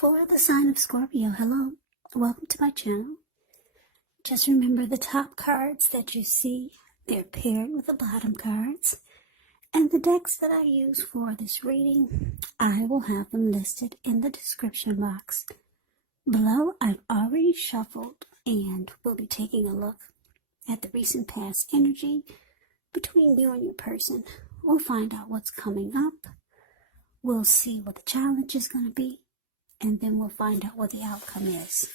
For the sign of Scorpio, hello, welcome to my channel. Just remember the top cards that you see, they're paired with the bottom cards. And the decks that I use for this reading, I will have them listed in the description box below. I've already shuffled and we'll be taking a look at the recent past energy between you and your person. We'll find out what's coming up. We'll see what the challenge is going to be. And then we'll find out what the outcome is.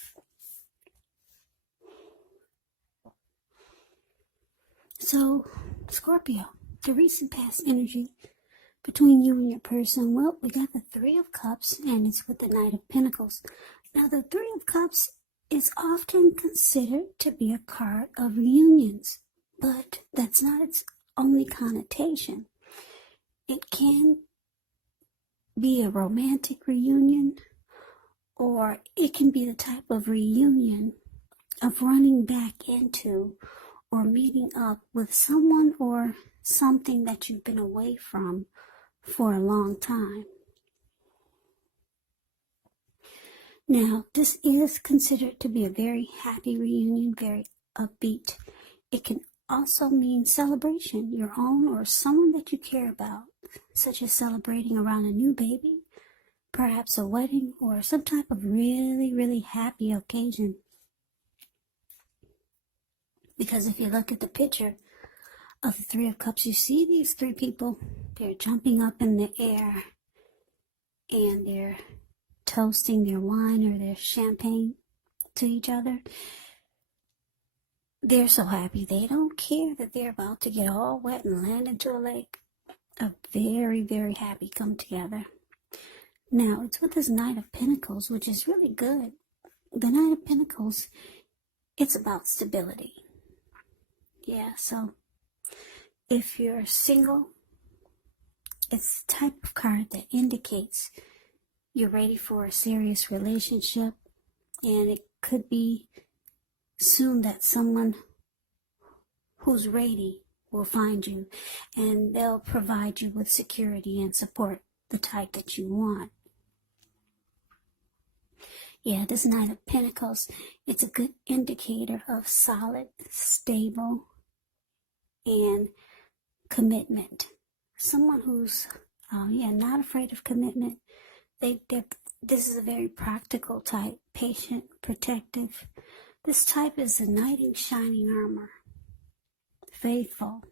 So, Scorpio, the recent past energy between you and your person. Well, we got the Three of Cups, and it's with the Knight of Pentacles. Now, the Three of Cups is often considered to be a card of reunions, but that's not its only connotation. It can be a romantic reunion, or it can be the type of reunion of running back into or meeting up with someone or something that you've been away from for a long time. Now, this is considered to be a very happy reunion, very upbeat. It can also mean celebration, your own or someone that you care about, such as celebrating around a new baby, perhaps a wedding, or some type of really, really happy occasion. Because if you look at the picture of the Three of Cups, you see these three people, they're jumping up in the air and they're toasting their wine or their champagne to each other. They're so happy. They don't care that they're about to get all wet and land into a lake. A very, very happy come together. Now, it's with this Knight of Pentacles, which is really good. The Knight of Pentacles, it's about stability. Yeah, so if you're single, it's the type of card that indicates you're ready for a serious relationship. And it could be soon that someone who's ready will find you. And they'll provide you with security and support, the type that you want. Yeah, this Knight of Pentacles, it's a good indicator of solid, stable, and commitment. Someone who's, not afraid of commitment. This is a very practical type, patient, protective. This type is a knight in shining armor, faithful.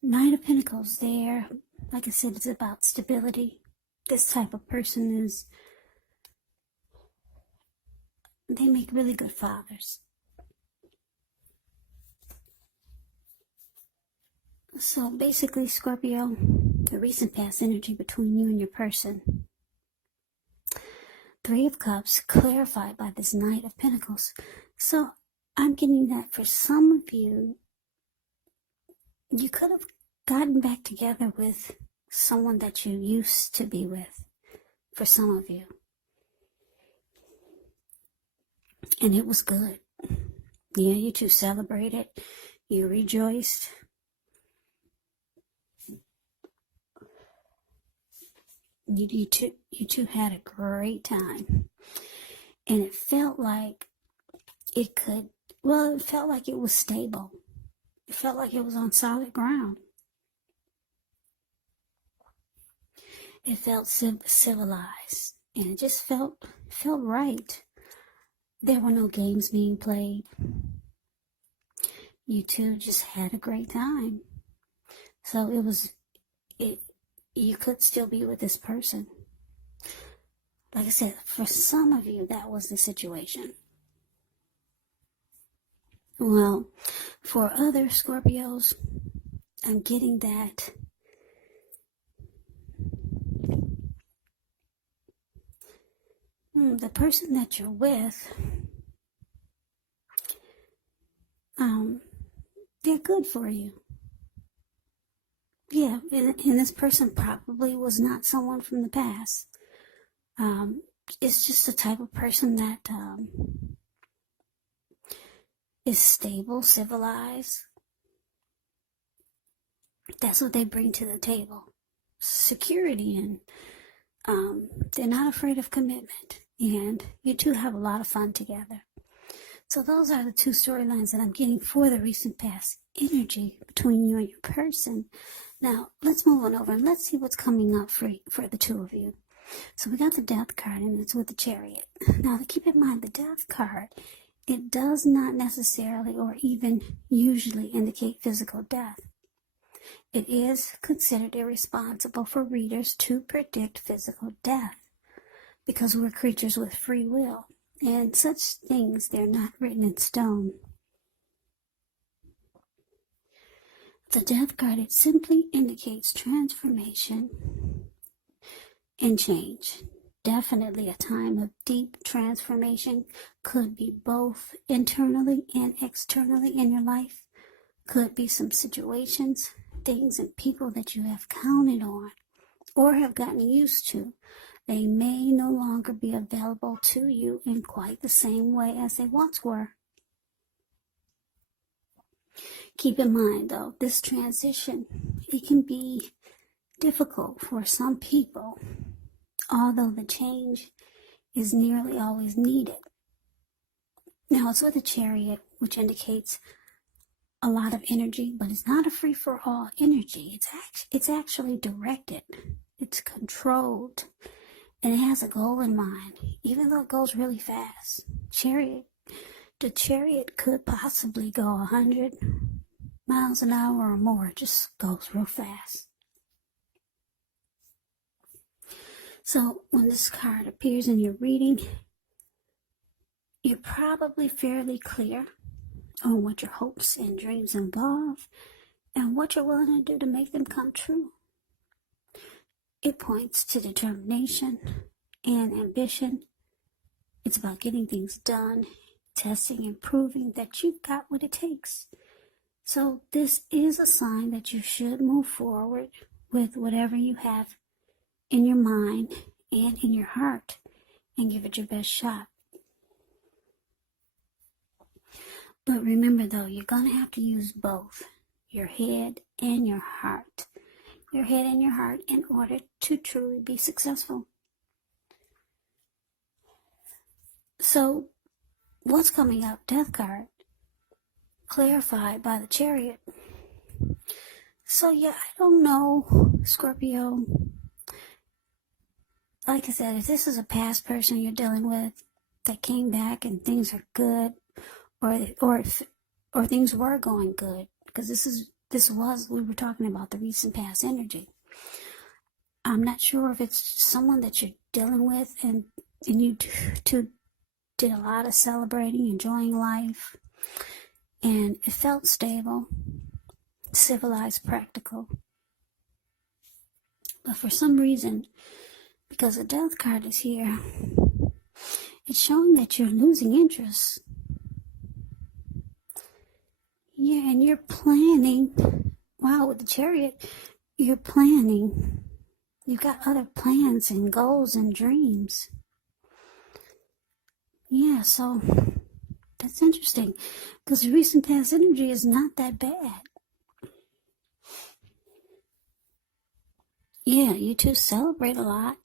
Knight of Pentacles, there, like I said, it's about stability. This type of person they make really good fathers. So basically, Scorpio, the recent past energy between you and your person. Three of Cups clarified by this Knight of Pentacles. So I'm getting that for some of you, you could have gotten back together with someone that you used to be with, for some of you. And it was good. Yeah, you two celebrated. You rejoiced. You two had a great time. And it felt like it felt like it was stable. It felt like it was on solid ground. It felt civilized. And it just felt right. There were no games being played. You two just had a great time. So you could still be with this person. Like I said, for some of you, that was the situation. Well, for other Scorpios, I'm getting that the person that you're with, they're good for you. Yeah, and this person probably was not someone from the past. It's just the type of person that is stable, civilized. That's what they bring to the table. Security, and they're not afraid of commitment. and you two have a lot of fun together. So those are the two storylines that I'm getting for the recent past energy between you and your person. Now, let's move on over and let's see what's coming up for the two of you. So we got the Death card, and it's with the Chariot. Now, to keep in mind, the Death card, it does not necessarily or even usually indicate physical death. It is considered irresponsible for readers to predict physical death because we're creatures with free will, and such things, they're not written in stone. The Death card, it simply indicates transformation and change. Definitely a time of deep transformation. Could be both internally and externally in your life. Could be some situations, things, and people that you have counted on or have gotten used to. They may no longer be available to you in quite the same way as they once were. Keep in mind, though, this transition, it can be difficult for some people, although the change is nearly always needed. Now, it's with a Chariot, which indicates a lot of energy, but it's not a free-for-all energy. It's actually directed. It's controlled. And it has a goal in mind, even though it goes really fast. The Chariot could possibly go 100 miles an hour or more. It just goes real fast. So when this card appears in your reading, you're probably fairly clear on what your hopes and dreams involve and what you're willing to do to make them come true. It points to determination and ambition. It's about getting things done, testing and proving that you've got what it takes. So this is a sign that you should move forward with whatever you have in your mind and in your heart and give it your best shot. But remember, though, you're going to have to use both your head and your heart. Your head and your heart in order to truly be successful. So, what's coming up? Death card. Clarified by the Chariot. So, yeah, I don't know, Scorpio. Like I said, if this is a past person you're dealing with that came back and things are good, or things were going good, because we were talking about the recent past energy. I'm not sure if it's someone that you're dealing with and you two did a lot of celebrating, enjoying life, and it felt stable, civilized, practical. But for some reason, because the Death card is here, it's showing that you're losing interest. Yeah, and you're planning. Wow, with the Chariot, you're planning. You've got other plans and goals and dreams. Yeah, so that's interesting because the recent past energy is not that bad. Yeah, you two celebrate a lot.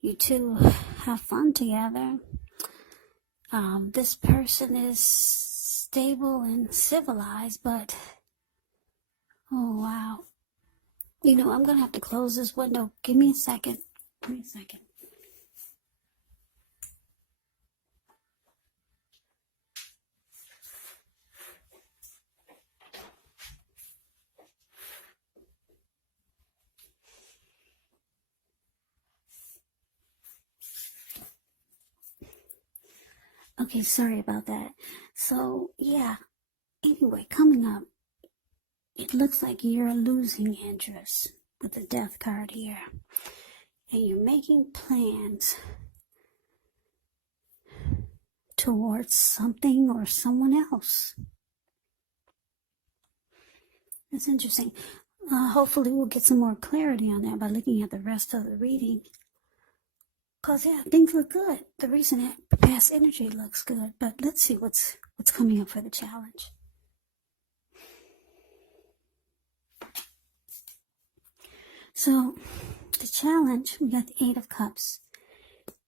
You two have fun together. This person is stable and civilized, but oh wow. You know, I'm going to have to close this window. Give me a second. Okay, sorry about that. So, yeah. Anyway, coming up, it looks like you're losing interest with the Death card here. And you're making plans towards something or someone else. That's interesting. Hopefully we'll get some more clarity on that by looking at the rest of the reading. Because, yeah, things look good. The recent past energy looks good. But let's see what's coming up for the challenge. So, the challenge, we got the 8 of Cups.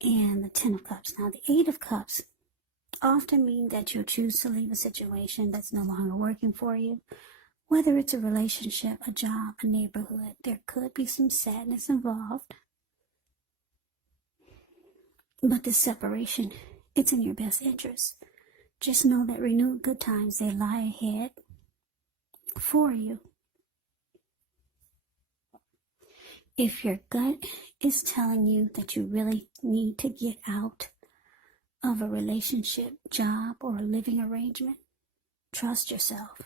and the Ten of Cups. Now, the Eight of Cups often mean that you'll choose to leave a situation that's no longer working for you. Whether it's a relationship, a job, a neighborhood, there could be some sadness involved. But this separation, it's in your best interest. Just know that renewed good times, they lie ahead for you. If your gut is telling you that you really need to get out of a relationship, job, or a living arrangement, trust yourself.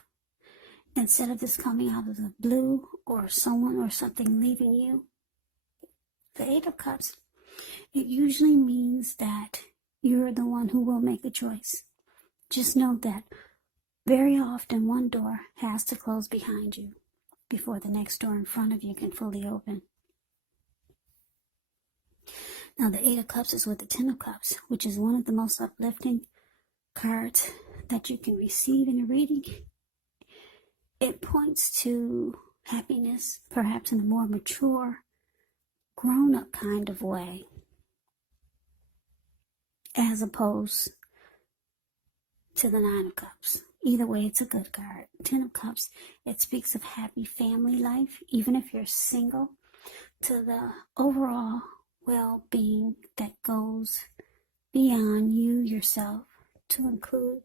Instead of this coming out of the blue or someone or something leaving you, the Eight of Cups, it usually means that you're the one who will make a choice. Just know that very often one door has to close behind you before the next door in front of you can fully open. Now, the Eight of Cups is with the Ten of Cups, which is one of the most uplifting cards that you can receive in a reading. It points to happiness, perhaps in a more mature, grown-up kind of way, as opposed to the Nine of Cups. Either way, it's a good card. Ten of Cups, it speaks of happy family life, even if you're single, to the overall well-being that goes beyond you yourself, to include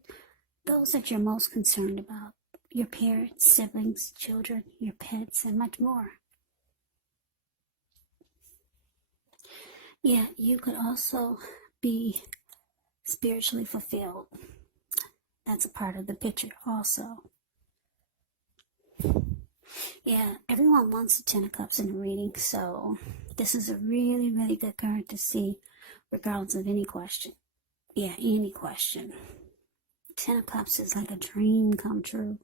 those that you're most concerned about, your parents, siblings, children, your pets, and much more. Yeah, you could also be spiritually fulfilled. That's a part of the picture also. Yeah, everyone wants the Ten of Cups in a reading, so this is a really, really good card to see, regardless of any question. Yeah, any question. Ten of Cups is like a dream come true.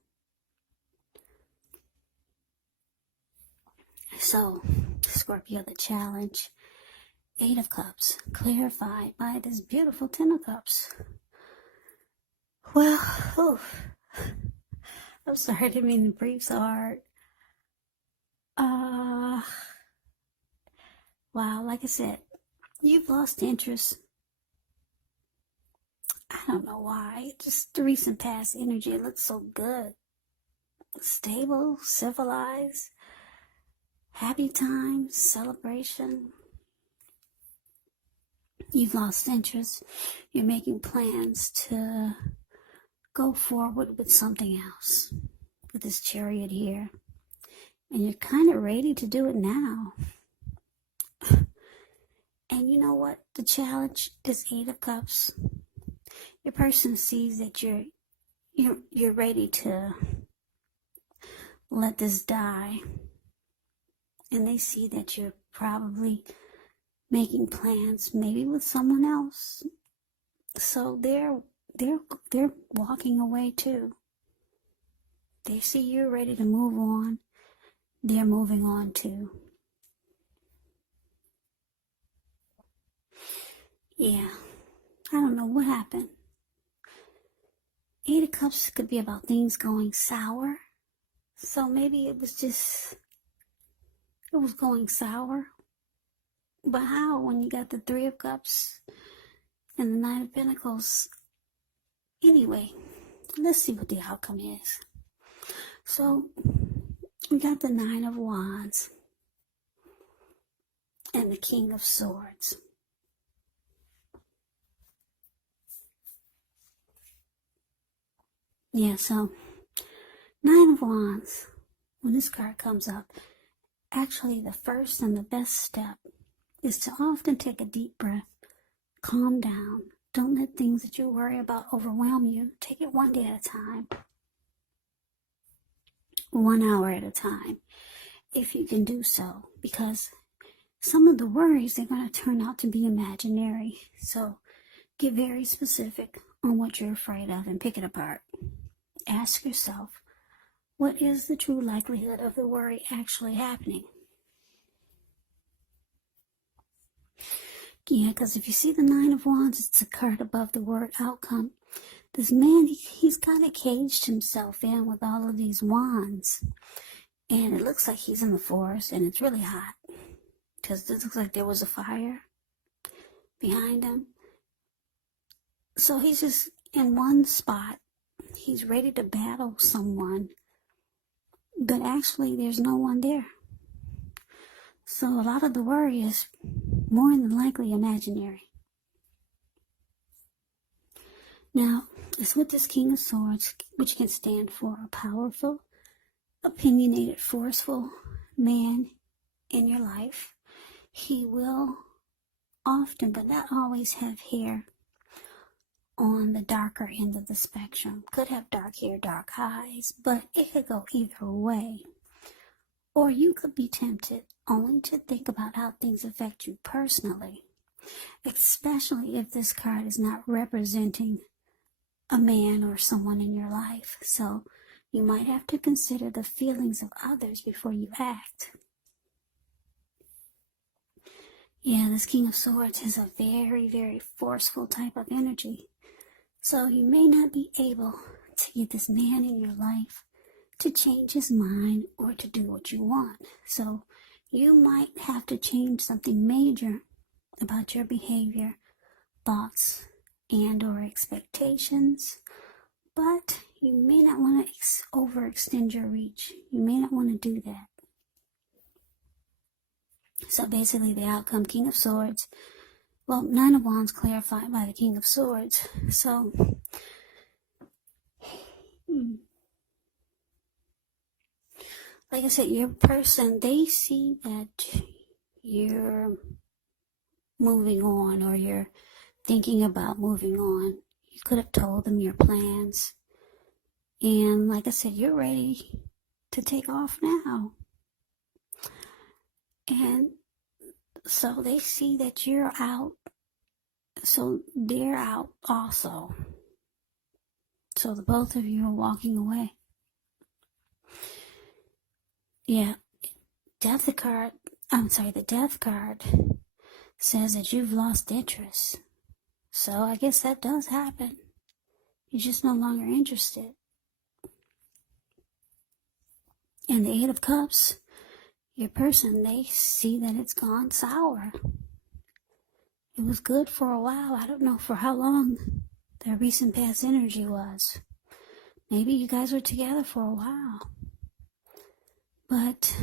So, Scorpio, the challenge. Eight of Cups, clarified by this beautiful Ten of Cups. Well, I'm sorry, I didn't mean to breathe so hard. Wow, like I said, you've lost interest. I don't know why. Just the recent past energy, it looks so good. Stable, civilized, happy times, celebration. You've lost interest. You're making plans to go forward with something else, with this Chariot here. And you're kind of ready to do it now. And you know what? The challenge is Eight of Cups. Your person sees that you're ready to let this die. And they see that you're probably making plans, maybe with someone else. So they're walking away too. They see you're ready to move on. They're moving on too. Yeah, I don't know what happened. Eight of Cups could be about things going sour. So maybe it was going sour. But how when you got the Three of Cups and the Nine of Pentacles? Anyway, let's see what the outcome is. So, we got the Nine of Wands and the King of Swords. Yeah, so Nine of Wands, when this card comes up, actually the first and the best step is to often take a deep breath, calm down. Don't let things that you worry about overwhelm you. Take it one day at a time, 1 hour at a time, if you can do so, because some of the worries, they're going to turn out to be imaginary. So get very specific on what you're afraid of and pick it apart. Ask yourself, what is the true likelihood of the worry actually happening? Yeah, because if you see the Nine of Wands, it's a card above the word outcome. This man, he's kind of caged himself in with all of these wands. And it looks like he's in the forest and it's really hot. Because it looks like there was a fire. behind him. So he's just in one spot. He's ready to battle someone, but actually there's no one there. So a lot of the worry is more than likely imaginary. Now, it's with this King of Swords, which can stand for a powerful, opinionated, forceful man in your life. He will often, but not always, have hair on the darker end of the spectrum. Could have dark hair, dark eyes, but it could go either way. Or you could be tempted only to think about how things affect you personally, especially if this card is not representing a man or someone in your life. So you might have to consider the feelings of others before you act. Yeah, this King of Swords is a very, very forceful type of energy. So you may not be able to get this man in your life to change his mind or to do what you want. So you might have to change something major about your behavior, thoughts, and or expectations. But you may not want to overextend your reach. You may not want to do that. So basically the outcome, King of Swords. Well, Nine of Wands clarified by the King of Swords. So, like I said, your person, they see that you're moving on or you're thinking about moving on. You could have told them your plans. And like I said, you're ready to take off now. And so they see that you're out. So they're out also. So the both of you are walking away. Yeah. The death card says that you've lost interest. So I guess that does happen. You're just no longer interested. And the Eight of Cups, your person, they see that it's gone sour. It was good for a while. I don't know for how long their recent past energy was. Maybe you guys were together for a while. But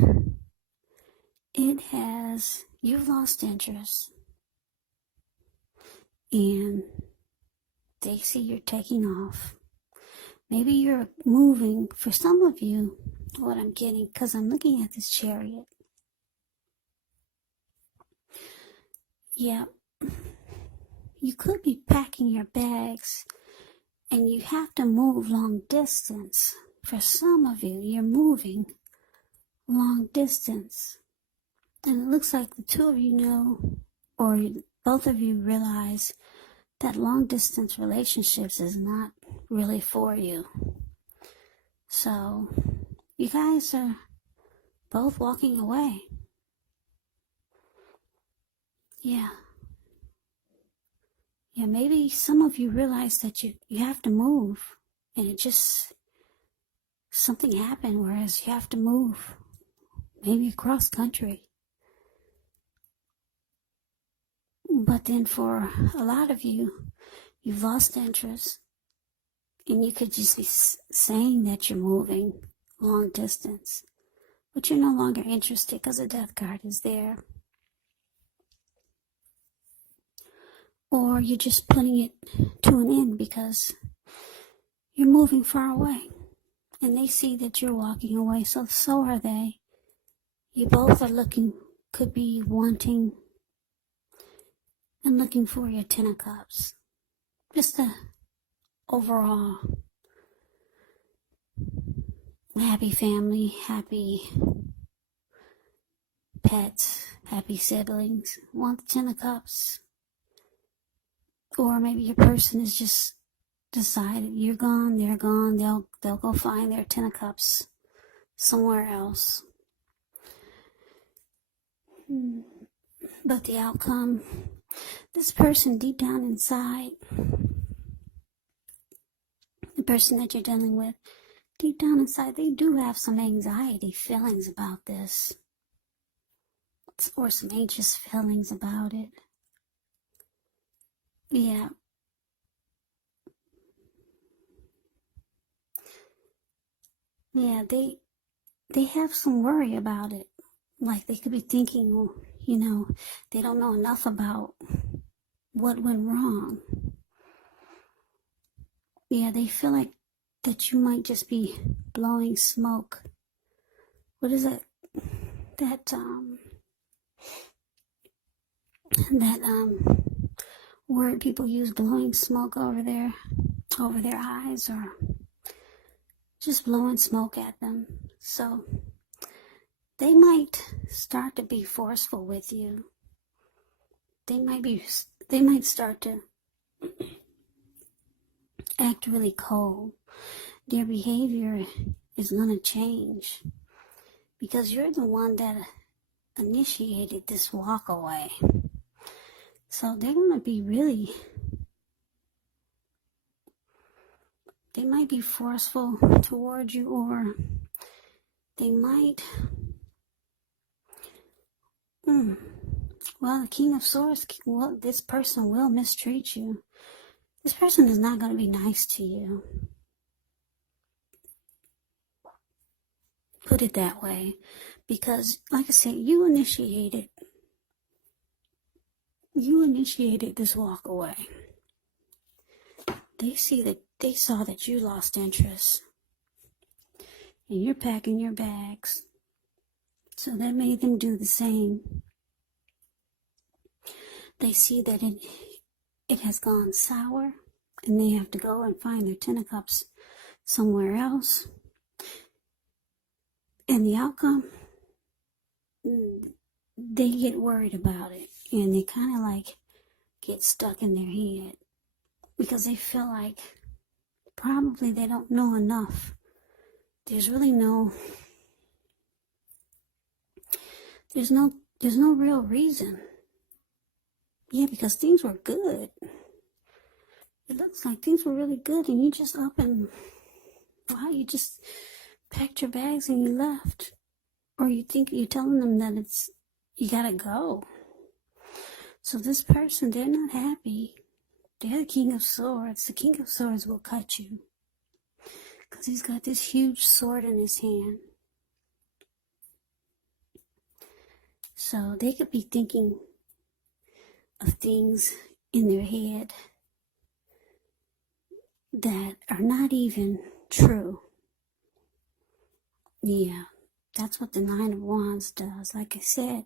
you've lost interest. And they see you're taking off. Maybe you're moving. For some of you, what I'm getting, because I'm looking at this Chariot. Yeah, you could be packing your bags and you have to move long distance. For some of you, you're moving long distance. And it looks like the two of you know, or both of you realize that long distance relationships is not really for you. So you guys are both walking away. Yeah, maybe some of you realize that you have to move, and it just, something happened, whereas you have to move, maybe across country. But then for a lot of you, you've lost interest, and you could just be saying that you're moving long distance, but you're no longer interested because the Death card is there. Or you're just putting it to an end because you're moving far away. And they see that you're walking away, so are they. You both are could be wanting and looking for your Ten of Cups. Just a overall happy family, happy pets, happy siblings. Want the Ten of Cups. Or maybe your person is just decided you're gone, they're gone, they'll go find their Ten of Cups somewhere else. But the outcome, this person deep down inside, the person that you're dealing with, deep down inside, they do have some anxiety feelings about this, or some anxious feelings about it. Yeah. Yeah, they have some worry about it. Like they could be thinking, well, they don't know enough about what went wrong. Yeah, they feel like that you might just be blowing smoke. What is it? That word people use, blowing smoke over their eyes, or just blowing smoke at them. So they might start to be forceful with you. They might start to act really cold. Their behavior is going to change because you're the one that initiated this walk away. So they're going to be they might be forceful towards you, or they might, well, the King of Swords, well, this person will mistreat you. This person is not going to be nice to you. Put it that way. Because, like I said, you initiated this walk away. They saw that you lost interest. And you're packing your bags. So that made them do the same. They see that it has gone sour, and they have to go and find their Ten of Cups somewhere else. And the outcome, they get worried about it, and they kind of like get stuck in their head because they feel like probably they don't know enough. There's really there's no real reason. Yeah, because things were good. It looks like things were really good, and you just up and, wow, you just packed your bags and you left. Or you think you're telling them that you gotta go. So this person, they're not happy. They're the King of Swords. The King of Swords will cut you, because he's got this huge sword in his hand. So they could be thinking of things in their head that are not even true. Yeah, that's what the Nine of Wands does. Like I said,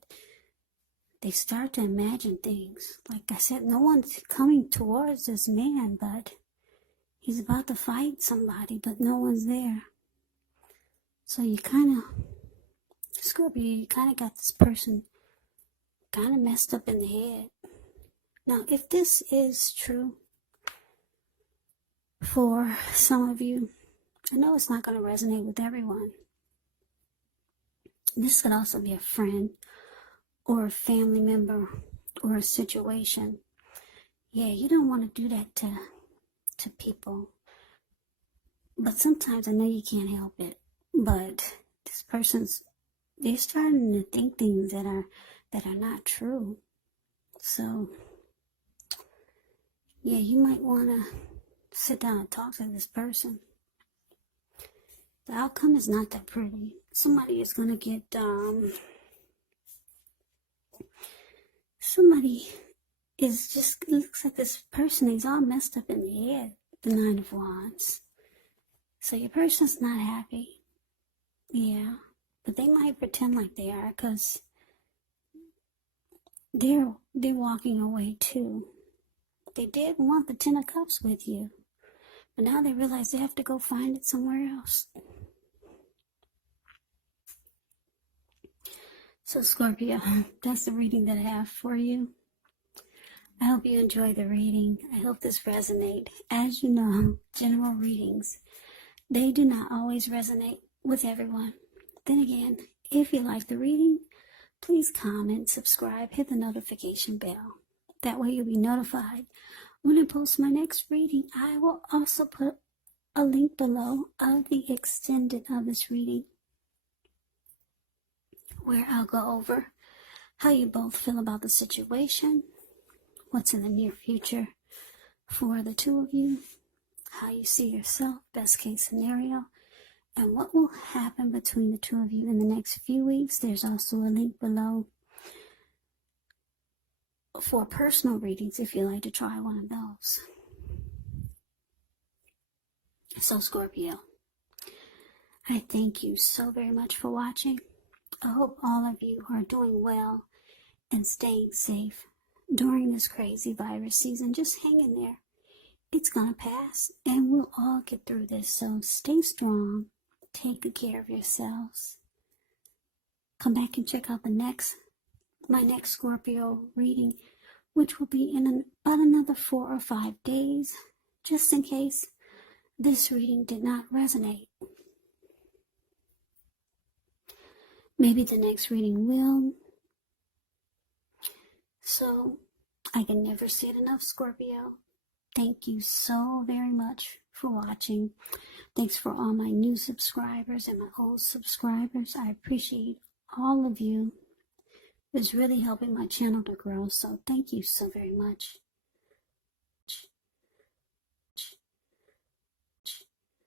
they start to imagine things. Like I said, no one's coming towards this man, but he's about to fight somebody, but no one's there. So you kind of, Scorpio, you kind of got this person kind of messed up in the head. Now, if this is true for some of you, I know it's not going to resonate with everyone. This could also be a friend or a family member or a situation. Yeah, you don't want to do that to people. But sometimes I know you can't help it. But this they're starting to think things that are not true. So, yeah, you might want to sit down and talk to this person. The outcome is not that pretty. Somebody is going to get, it looks like this person is all messed up in the head, the Nine of Wands. So your person's not happy. Yeah, but they might pretend like they are, because they're walking away too. They did want the Ten of Cups with you, but now they realize they have to go find it somewhere else. So Scorpio, that's the reading that I have for you. I hope you enjoy the reading. I hope this resonates. As you know, general readings, they do not always resonate with everyone. Then again, if you like the reading, please comment, subscribe, hit the notification bell. That way you'll be notified when I post my next reading. I will also put a link below of the extended of this reading, where I'll go over how you both feel about the situation, what's in the near future, for the two of you, how you see yourself, best case scenario, and what will happen between the two of you in the next few weeks. There's also a link below for personal readings if you like to try one of those. So Scorpio, I thank you so very much for watching. I hope all of you are doing well and staying safe during this crazy virus season. Just hang in there. It's gonna pass and we'll all get through this. So stay strong. Take good care of yourselves. Come back and check out my next Scorpio reading, which will be in about another 4 or 5 days, just in case this reading did not resonate. Maybe the next reading will. So I can never say it enough, Scorpio. Thank you so very much for watching. Thanks for all my new subscribers and my old subscribers. I appreciate all of you. It's really helping my channel to grow, so thank you so very much.